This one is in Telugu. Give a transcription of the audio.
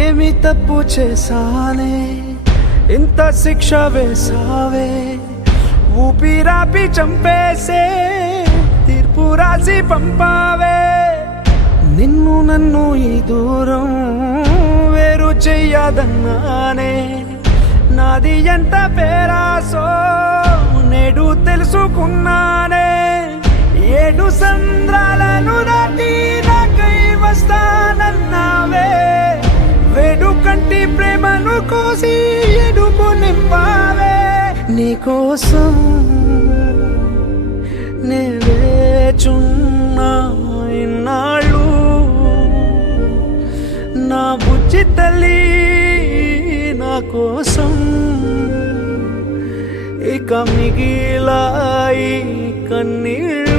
ఏమి తప్పు చేశానే ఇంత శిక్ష వేసావే, ఊపిరాపి చంపేసే తీర్పు రాసి పంపావే. నిన్ను నన్ను ఈ దూరం వేరు చెయ్యదన్నానే, నాది ఎంత పేరాసో నేడు తెలుసుకున్నానే. 7 సంద్రాలను దాటి నాకై వస్తానన్నావే, వేడుకంటి ప్రేమను కోసి ఎడుపు నింపావే. నీకోసం నే వేచున్నా ఇన్నాళ్ళు, నా బుజ్జి తల్లి నా కోసం. ఇక మిగిలాయి కన్నీళ్ళు.